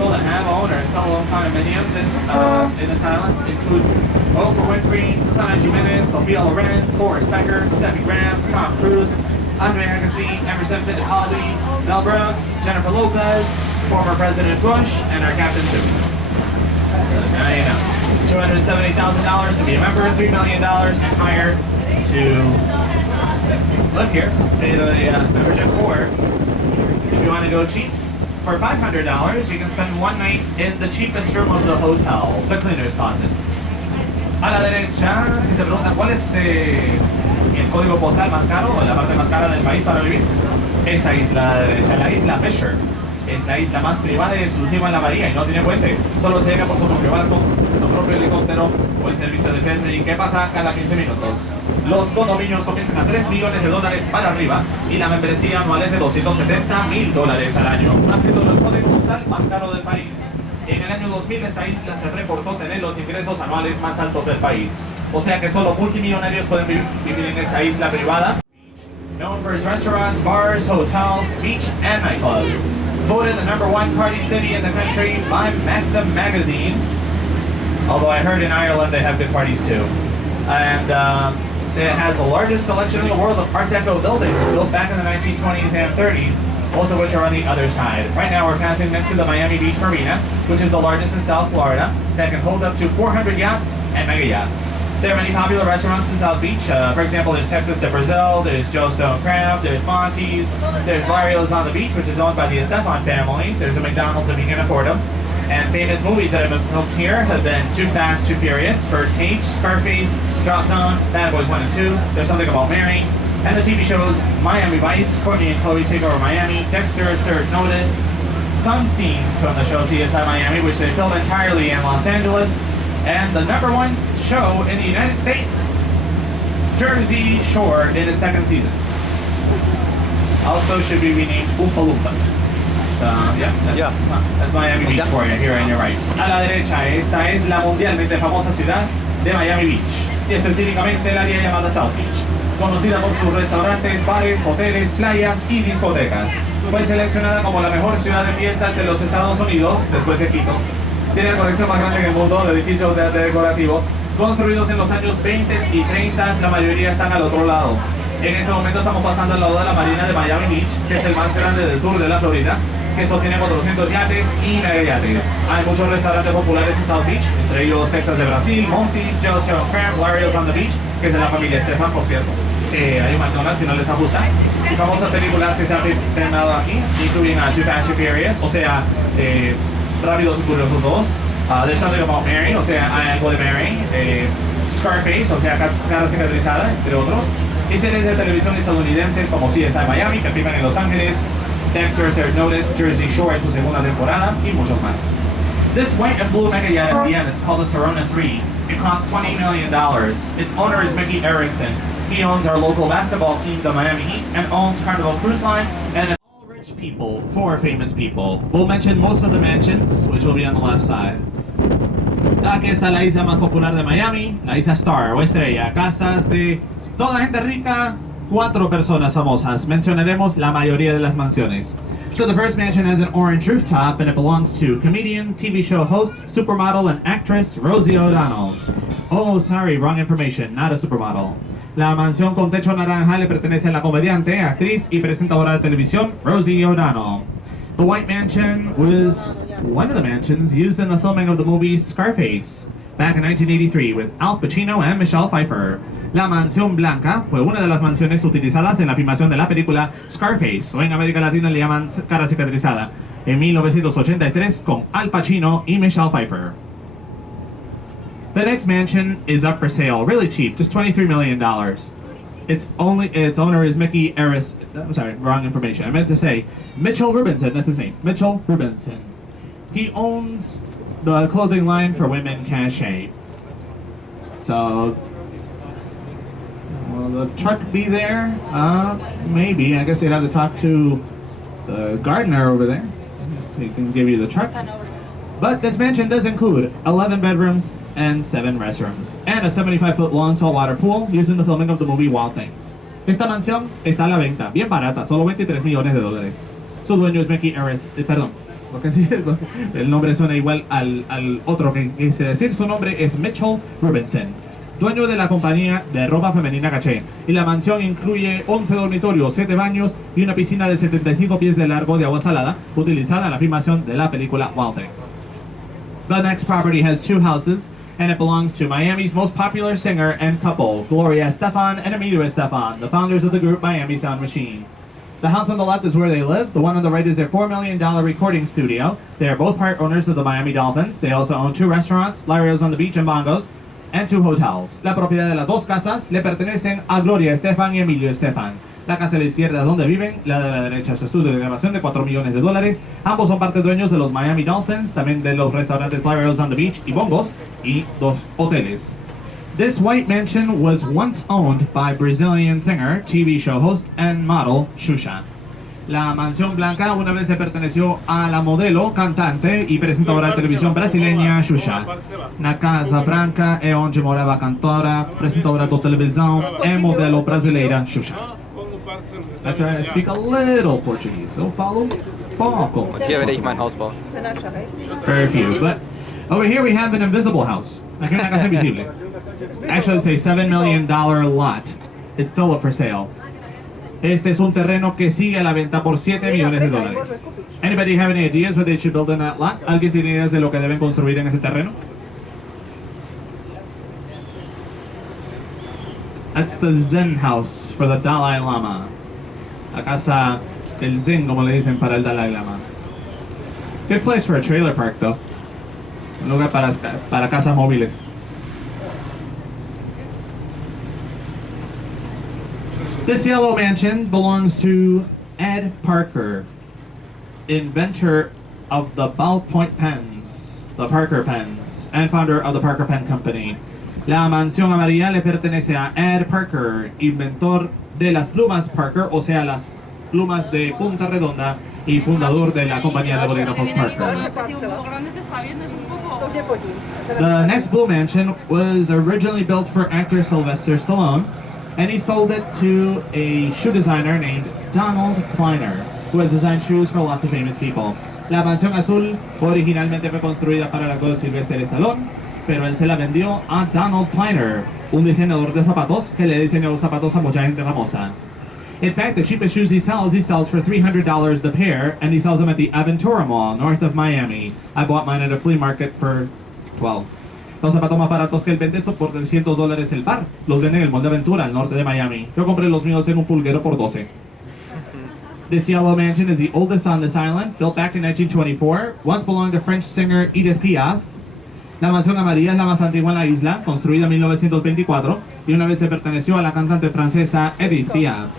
people that have owned or still own condominiums in this island include Oprah Winfrey, Susana Jimenez, Sophia Loren, Forrest Becker, Steffi Graham, Tom Cruise, Andre Agassi, Emerson Fittipaldi, Mel Brooks, Jennifer Lopez, former President Bush, and our captain too. So now you know. $270,000 to be a member, $3 million and higher to live here, pay the membership, or if you want to go cheap, for $500 you can spend one night in the cheapest room of the hotel, the cleaner's closet. A la derecha, si se preguntan cuál es el código postal más caro o la parte más cara del país para vivir, esta isla a la derecha, la isla Fisher. Es la isla más privada y exclusiva en la bahía y no tiene puente. Solo se llega por su propio barco, su propio helicóptero o el servicio de ferry que pasa cada 15 minutos. Los condominios comienzan a $3 millones para arriba y la membresía anual es de $270,000 al año, haciendo el código postal más caro del país. En el año 2000 esta isla se reportó tener los ingresos anuales más altos del país. O sea que solo multimillonarios pueden vivir en esta isla privada. Known for its restaurants, bars, hotels, beach, and nightclubs. Voted the #1 party city in the country by Maxim magazine. Although I heard in Ireland they have good parties too. And it has the largest collection in the world of Art Deco buildings built back in the 1920s and 30s, most of which are on the other side. Right now we're passing next to the Miami Beach Marina, which is the largest in South Florida, that can hold up to 400 yachts and mega yachts. There are many popular restaurants in South Beach. For example, there's Texas de Brazil, there's Joe Stone Crab, there's Monty's, there's Lario's on the Beach, which is owned by the Estefan family. There's a McDonald's if you can afford them. And famous movies that have been filmed here have been Too Fast, Too Furious, Birdcage, Scarface, Drop Zone, Bad Boys 1 and 2, There's Something About Mary, and the TV shows Miami Vice, Courtney and Chloe Take Over Miami, Dexter, Third Notice, some scenes from the show CSI Miami, which they filmed entirely in Los Angeles, and the #1 show in the United States, Jersey Shore, in its 2nd season. Also should be renamed Oompa Loompas. So yeah, that's Miami Beach for you, here on your right. A la derecha, esta es la mundialmente famosa ciudad de Miami Beach, y específicamente el área llamada South Beach, conocida por sus restaurantes, bares, hoteles, playas y discotecas. Fue seleccionada como la mejor ciudad de fiestas de los Estados Unidos, después de Quito. Tiene la colección más grande en el mundo de edificios de arte decorativo, construidos en los años 20 y 30, la mayoría están al otro lado. En este momento estamos pasando al lado de la Marina de Miami Beach, que es el más grande del sur de la Florida, que sostiene 400 yates y mega yates. Hay muchos restaurantes populares en South Beach, entre ellos Texas de Brasil, Monty's, Joe Stone Crab, Lario's on the Beach, que es de la familia Estefan, por cierto. Hay un McDonald's si no les ajusta. Y famosas películas que se han filmado aquí, incluyendo Too Fast, Too Furious, o sea, Rápidos y Furiosos 2, There's Something About Mary, o sea, algo de Mary, Scarface, o sea, cara cicatrizada, entre otros, y series de televisión estadounidenses como CSI Miami, que filman en Los Ángeles, Dexter, Third Notice, Jersey Shore en su 2ª temporada, y muchos más. This white and blue mega yacht at the end, it's called the Serona 3. It costs $20 million. Its owner is Mickey Erickson. He owns our local basketball team, the Miami Heat, and owns Carnival Cruise Line, and rich people, 4 famous people. We'll mention most of the mansions, which will be on the left side. Aquí está la isla más popular de Miami, la isla Star o Estrella, casas de toda gente rica, 4 personas famosas. Mencionaremos la mayoría de las mansiones. So the first mansion has an orange rooftop and it belongs to comedian, TV show host, supermodel, and actress Rosie O'Donnell. Oh, sorry, wrong information, not a supermodel. La mansión con techo naranja le pertenece a la comediante, actriz y presentadora de televisión Rosie O'Donnell. The White Mansion was one of the mansions used in the filming of the movie Scarface back in 1983 with Al Pacino and Michelle Pfeiffer. La mansión blanca fue una de las mansiones utilizadas en la filmación de la película Scarface, o en América Latina le llaman cara cicatrizada, en 1983 con Al Pacino y Michelle Pfeiffer. The next mansion is up for sale, really cheap, just $23 million. Its owner is Mickey Eris. I'm sorry, wrong information. I meant to say Mitchell Rubinson. That's his name, Mitchell Rubinson. He owns the clothing line for women, Cache. So, will the truck be there? Maybe. I guess you'd have to talk to the gardener over there, so he can give you the truck. But this mansion does include 11 bedrooms and 7 restrooms, and a 75-foot long saltwater pool used in the filming of the movie Wild Things. Esta mansión está a la venta, bien barata, solo $23 millones. Su dueño es porque sí, el nombre suena igual al otro que quise decir. Su nombre es Mitchell Robinson, dueño de la compañía de ropa femenina Caché. Y la mansión incluye 11 dormitorios, 7 baños y una piscina de 75 pies de largo de agua salada, utilizada en la filmación de la película Wild Things. The next property has 2 houses, and it belongs to Miami's most popular singer and couple, Gloria Estefan and Emilio Estefan, the founders of the group Miami Sound Machine. The house on the left is where they live. The one on the right is their $4 million recording studio. They are both part owners of the Miami Dolphins. They also own 2 restaurants, Larios on the Beach and Bongos, and 2 hotels. La propiedad de las 2 casas le pertenecen a Gloria Estefan y Emilio Estefan. La casa de la izquierda es donde viven, la de la derecha es su estudio de grabación de $4 millones. Ambos son parte dueños de los Miami Dolphins, también de los restaurantes Larios on the Beach y Bongos, y 2 hoteles. This white mansion was once owned by Brazilian singer, TV show host, and model Xuxa. La mansión blanca una vez se perteneció a la modelo, cantante y presentadora de televisión brasileña Xuxa. Na casa branca é onde morava a cantora, presentadora de televisão e modelo brasileira Xuxa. That's right, I speak a little Portuguese, so follow pouco. Und hier werde ich mein Haus bauen. Very few, but over here we have an invisible house. Aquí hay una casa invisible. Actually, it's a $7 million lot. It's still up for sale. Este es un terreno que sigue a la venta por $7 millones. Anybody have any ideas what they should build in that lot? ¿Alguien tiene ideas de lo que deben construir en ese terreno? That's the Zen house for the Dalai Lama. La casa del Zen, como le dicen para el Dalai Lama. Good place for a trailer park, though. Un lugar para casas móviles. This yellow mansion belongs to Ed Parker, inventor of the ballpoint pens, the Parker pens, and founder of the Parker Pen Company. La mansión amarilla le pertenece a Ed Parker, inventor de las plumas Parker, o sea, las plumas de punta redonda, y fundador de la compañía de bolígrafos Parker. The next blue mansion was originally built for actor Sylvester Stallone, and he sold it to a shoe designer named Donald Kleiner, who has designed shoes for lots of famous people. La mansión azul originalmente fue construida para el actor Sylvester Stallone, pero él se la vendió a Donald Kleiner, un diseñador de zapatos que le diseñó zapatos a mucha gente famosa. In fact, the cheapest shoes he sells for $300 the pair, and he sells them at the Aventura Mall, north of Miami. I bought mine at a flea market for $12. Los zapatos más baratos que él vende son por $300 el par. Los vende en el Mall de Aventura, al norte de Miami. Yo compré los míos en un pulguero por $12. This yellow mansion is the oldest on this island, built back in 1924. Once belonged to French singer Edith Piaf. La mansión amarilla es la más antigua en la isla, construida en 1924, y una vez le perteneció a la cantante francesa Edith Piaf.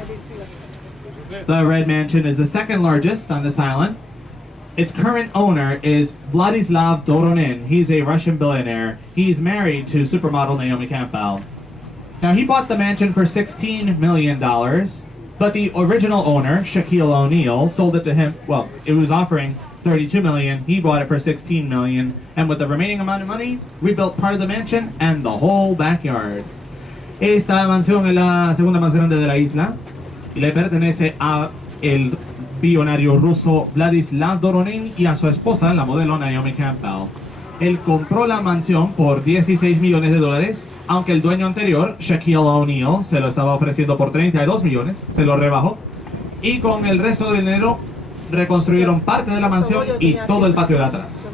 The red mansion is the second largest on this island. Its current owner is Vladislav Doronin. He's a Russian billionaire. He's married to supermodel Naomi Campbell. Now, he bought the mansion for $16 million, but the original owner, Shaquille O'Neal, sold it to him. Well, it was offering $32 million. He bought it for $16 million, and with the remaining amount of money, rebuilt part of the mansion and the whole backyard. Esta mansión es la segunda más grande de la isla. Le pertenece a el billonario ruso Vladislav Doronin y a su esposa, la modelo Naomi Campbell. Él compró la mansión por $16 millones, aunque el dueño anterior, Shaquille O'Neal, se lo estaba ofreciendo por $32 millones, se lo rebajó. Y con el resto del dinero reconstruyeron parte de la mansión y todo el patio de atrás.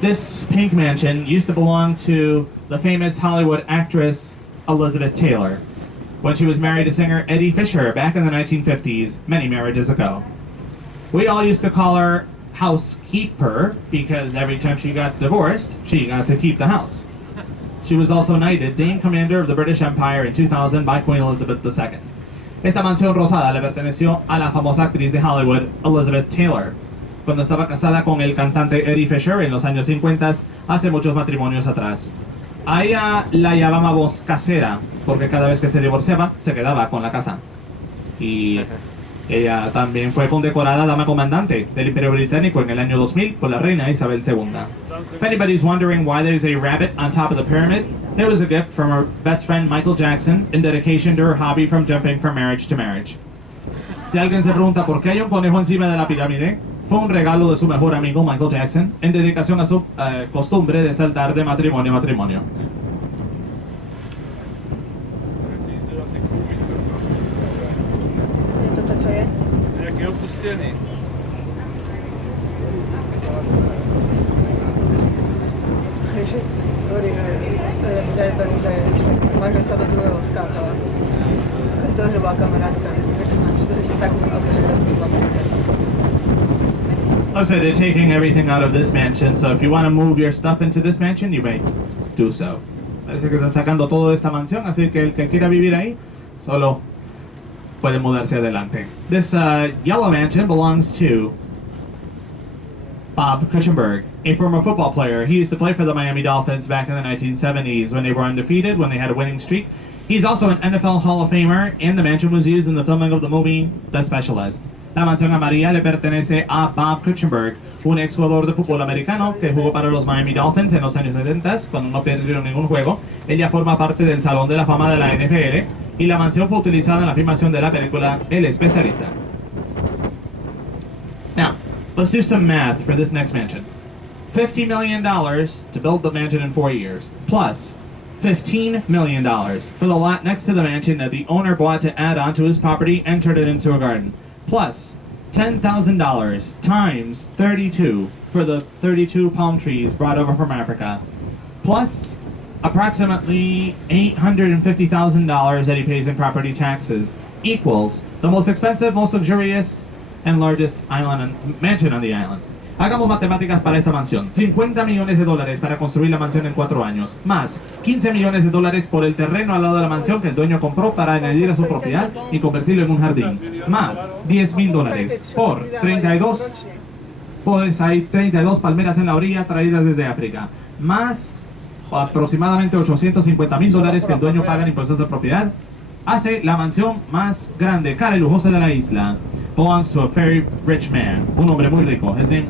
This pink mansion used to belong to the famous Hollywood actress Elizabeth Taylor, when she was married to singer Eddie Fisher back in the 1950s, many marriages ago. We all used to call her housekeeper because every time she got divorced, she got to keep the house. She was also knighted Dame Commander of the British Empire in 2000 by Queen Elizabeth II. Esta mansión rosada le perteneció a la famosa actriz de Hollywood, Elizabeth Taylor, cuando estaba casada con el cantante Eddie Fisher en los años 50, hace muchos matrimonios atrás. A ella la llamábamos casera, porque cada vez que se divorciaba, se quedaba con la casa. Sí, ella también fue condecorada dama comandante del Imperio Británico en el año 2000 por la reina Isabel II. If anybody's wondering why there's a rabbit on top of the pyramid, it was a gift from her best friend Michael Jackson in dedication to her hobby from jumping from marriage to marriage. Si alguien se pregunta por qué hay un conejo encima de la pirámide, fue un regalo de su mejor amigo Michael Jackson en dedicación a su costumbre de saltar de matrimonio a matrimonio. Jakie opuszczenie. Może sa do druhého skákala. To, že bola kamarátka, ešte tak So they're taking everything out of this mansion, so if you want to move your stuff into this mansion, you may do so. Parece que están sacando todo de esta mansión, así que el que quiera vivir ahí, solo puede mudarse adelante. This yellow mansion belongs to Bob Kuchenberg, a former football player. He used to play for the Miami Dolphins back in the 1970s when they were undefeated, when they had a winning streak. He's also an NFL Hall of Famer, and the mansion was used in the filming of the movie The Specialist. La mansión amarilla le pertenece a Bob Kuchenberg, un exjugador de fútbol americano que jugó para los Miami Dolphins en los años 70, cuando no perdieron ningún juego. Ella forma parte del Salón de la Fama de la NFL, y la mansión fue utilizada en la filmación de la película El Especialista. Now, let's do some math for this next mansion. $50 million to build the mansion in 4 years, plus $15 million for the lot next to the mansion that the owner bought to add on to his property and turned it into a garden, plus $10,000 times 32 for the 32 palm trees brought over from Africa, plus approximately $850,000 that he pays in property taxes, equals the most expensive, most luxurious, and largest mansion on the island. Hagamos matemáticas para esta mansión. $50 millones para construir la mansión en 4 años, más $15 millones por el terreno al lado de la mansión que el dueño compró para añadir a su propiedad y convertirlo en un jardín, más $10,000 por 32, pues hay 32 palmeras en la orilla traídas desde África, más aproximadamente $850,000 que el dueño paga en impuestos de propiedad, hace la mansión más grande, cara y lujosa de la isla. Belongs to a very rich man, un hombre muy rico. His name.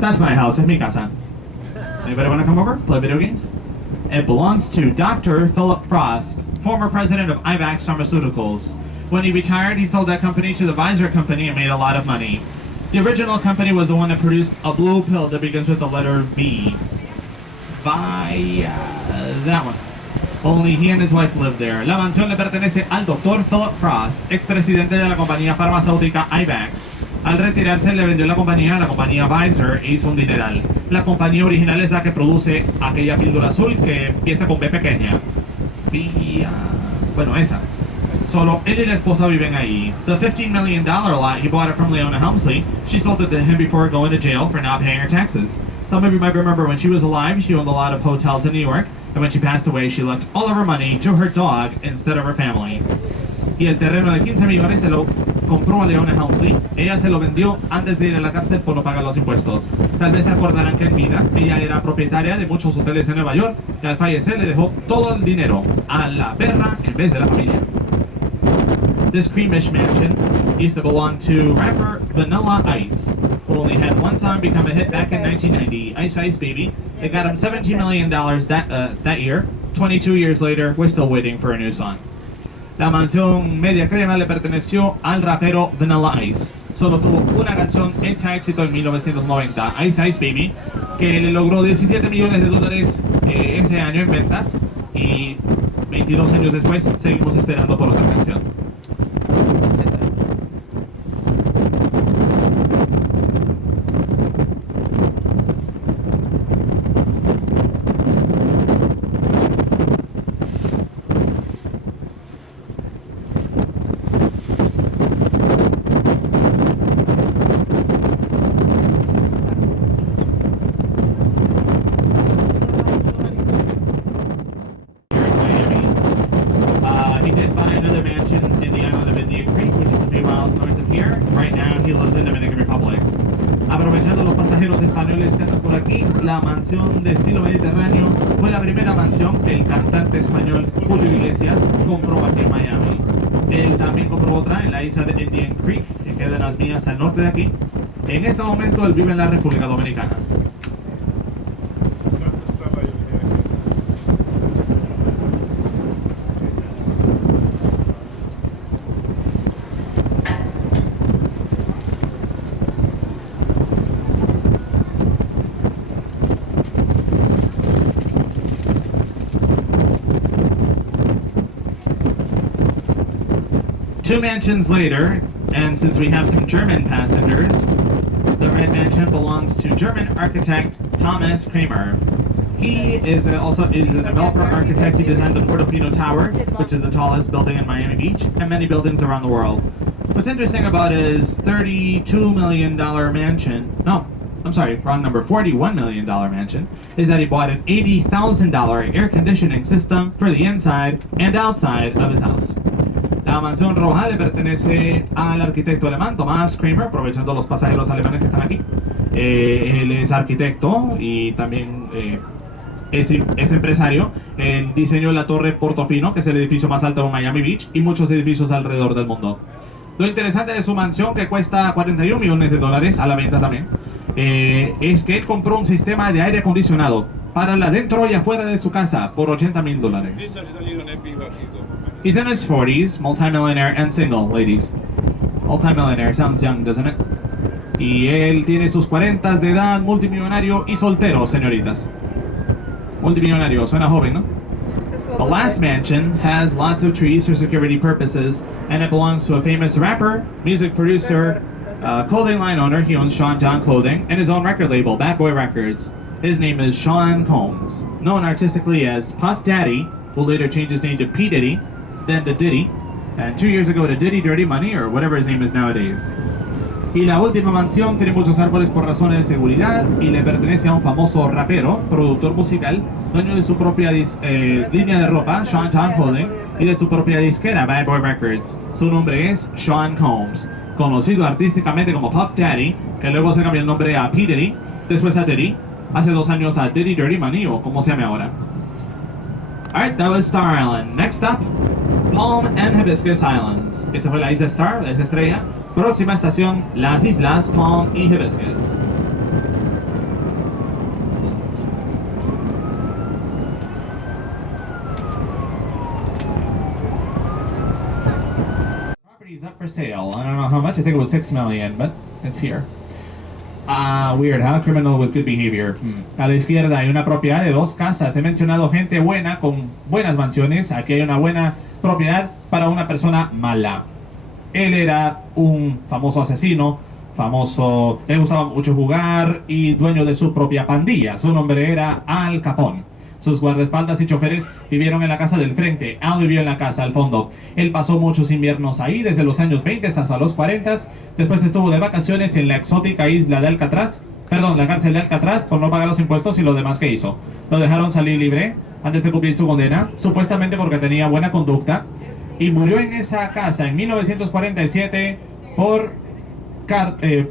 That's my house, es mi casa. Anybody want to come over, play video games? It belongs to Dr. Philip Frost, former president of IVAX Pharmaceuticals. When he retired, he sold that company to the Pfizer company and made a lot of money. The original company was the one that produced a blue pill that begins with the letter V. That one. Only he and his wife lived there. La mansión le pertenece al Dr. Philip Frost, expresidente de la compañía farmacéutica IVAX. Al retirarse le vendió la compañía a la compañía Pfizer e hizo un dineral. La compañía original es la que produce aquella píldora azul que empieza con B pequeña. Bueno, esa. Solo él y la esposa viven ahí. The $15 million lot, he bought it from Leona Helmsley. She sold it to him before going to jail for not paying her taxes. Some of you might remember when she was alive, she owned a lot of hotels in New York, and when she passed away, she left all of her money to her dog instead of her family. Y el terreno de 15 millones se lo compró a Leona Helmsley. Ella se lo vendió antes de ir a la cárcel por no pagar los impuestos. Tal vez se acordarán que en vida ella era propietaria de muchos hoteles en Nueva York, y al fallecer le dejó todo el dinero a la perra en vez de la familia. This creamish mansion used to belong to rapper Vanilla Ice, who only had one song become a hit back in 1990, Ice Ice Baby. They got him $17 million that year. 22 years later, we're still waiting for a new song. La mansión media crema le perteneció al rapero Vanilla Ice. Solo tuvo una canción hecha éxito en 1990, Ice Ice Baby, que le logró $17 millones ese año en ventas, y 22 años después seguimos esperando por otra canción. Aprovechando los pasajeros españoles que andan por aquí, la mansión de estilo mediterráneo fue la primera mansión que el cantante español Julio Iglesias compró aquí en Miami. Él también compró otra en la isla de Indian Creek, que queda en las vías al norte de aquí. En este momento él vive en la República Dominicana. 2 mansions later, and since we have some German passengers, the red mansion belongs to German architect Thomas Kramer. He is also a developer architect. He designed the Portofino Tower, which is the tallest building in Miami Beach, and many buildings around the world. What's interesting about his $32 million mansion, no, I'm sorry, wrong number, $41 million mansion, is that he bought an $80,000 air conditioning system for the inside and outside of his house. La mansión roja le pertenece al arquitecto alemán Thomas Kramer, aprovechando los pasajeros alemanes que están aquí. Él es arquitecto y también es empresario. Él diseñó la torre Portofino, que es el edificio más alto de Miami Beach, y muchos edificios alrededor del mundo. Lo interesante de su mansión, que cuesta $41 millones a la venta también, es que él compró un sistema de aire acondicionado para la dentro y afuera de su casa por $80,000. He's in his 40s, multimillionaire and single, ladies. Multimillionaire, sounds young, doesn't it? Y él tiene sus 40 de edad, multimillonario y soltero, señoritas. Multimillonario, suena joven, ¿no? The last mansion has lots of trees for security purposes, and it belongs to a famous rapper, music producer, clothing line owner. He owns Sean John Clothing and his own record label, Bad Boy Records. His name is Sean Combs, known artistically as Puff Daddy, who later changed his name to P. Diddy, then to Diddy, and 2 years ago to Diddy Dirty Money, or whatever his name is nowadays. Y la última mansión tiene muchos árboles por razones de seguridad y le pertenece a un famoso rapero, productor musical, dueño de su propia línea de ropa, Sean John Clothing, y de su propia disquera, Bad Boy Records. Su nombre es Sean Combs, conocido artísticamente como Puff Daddy, que luego se cambió el nombre a P. Diddy, después a Diddy, hace 2 años a Diddy Dirty Money, o como se llame ahora. Alright, that was Star Island. Next up, Palm and Hibiscus Islands. Esa fue la isla Star, la isla estrella. Próxima estación, las islas Palm y Hibiscus. Property's up for sale. I don't know how much. I think it was $6 million, but it's here. Weird, huh? Criminal with good behavior. A la izquierda hay una propiedad de 2 casas. He mencionado gente buena con buenas mansiones. Aquí hay una buena propiedad para una persona mala. Él era un famoso asesino, le gustaba mucho jugar y dueño de su propia pandilla. Su nombre era Al Capone. Sus guardaespaldas y choferes vivieron en la casa del frente. Al vivió en la casa al fondo. Él pasó muchos inviernos ahí, desde los años 20 hasta los 40. Después estuvo de vacaciones en la exótica isla de Alcatraz, la cárcel de Alcatraz, por no pagar los impuestos y lo demás que hizo. Lo dejaron salir libre antes de cumplir su condena, supuestamente porque tenía buena conducta, y murió en esa casa en 1947 por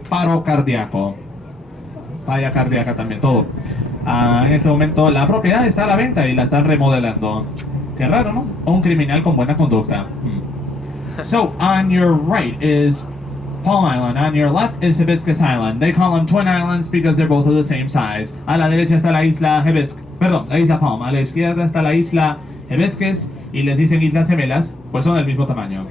paro cardíaco. Falla cardíaca también, todo. En este momento la propiedad está a la venta y la están remodelando. Qué raro, ¿no? Un criminal con buena conducta. So, on your right is Palm Island. On your left is Hibiscus Island. They call them twin islands because they're both of the same size. A la derecha está la isla la isla Palm. A la izquierda está la isla Hibiscus y les dicen islas gemelas, pues son del mismo tamaño.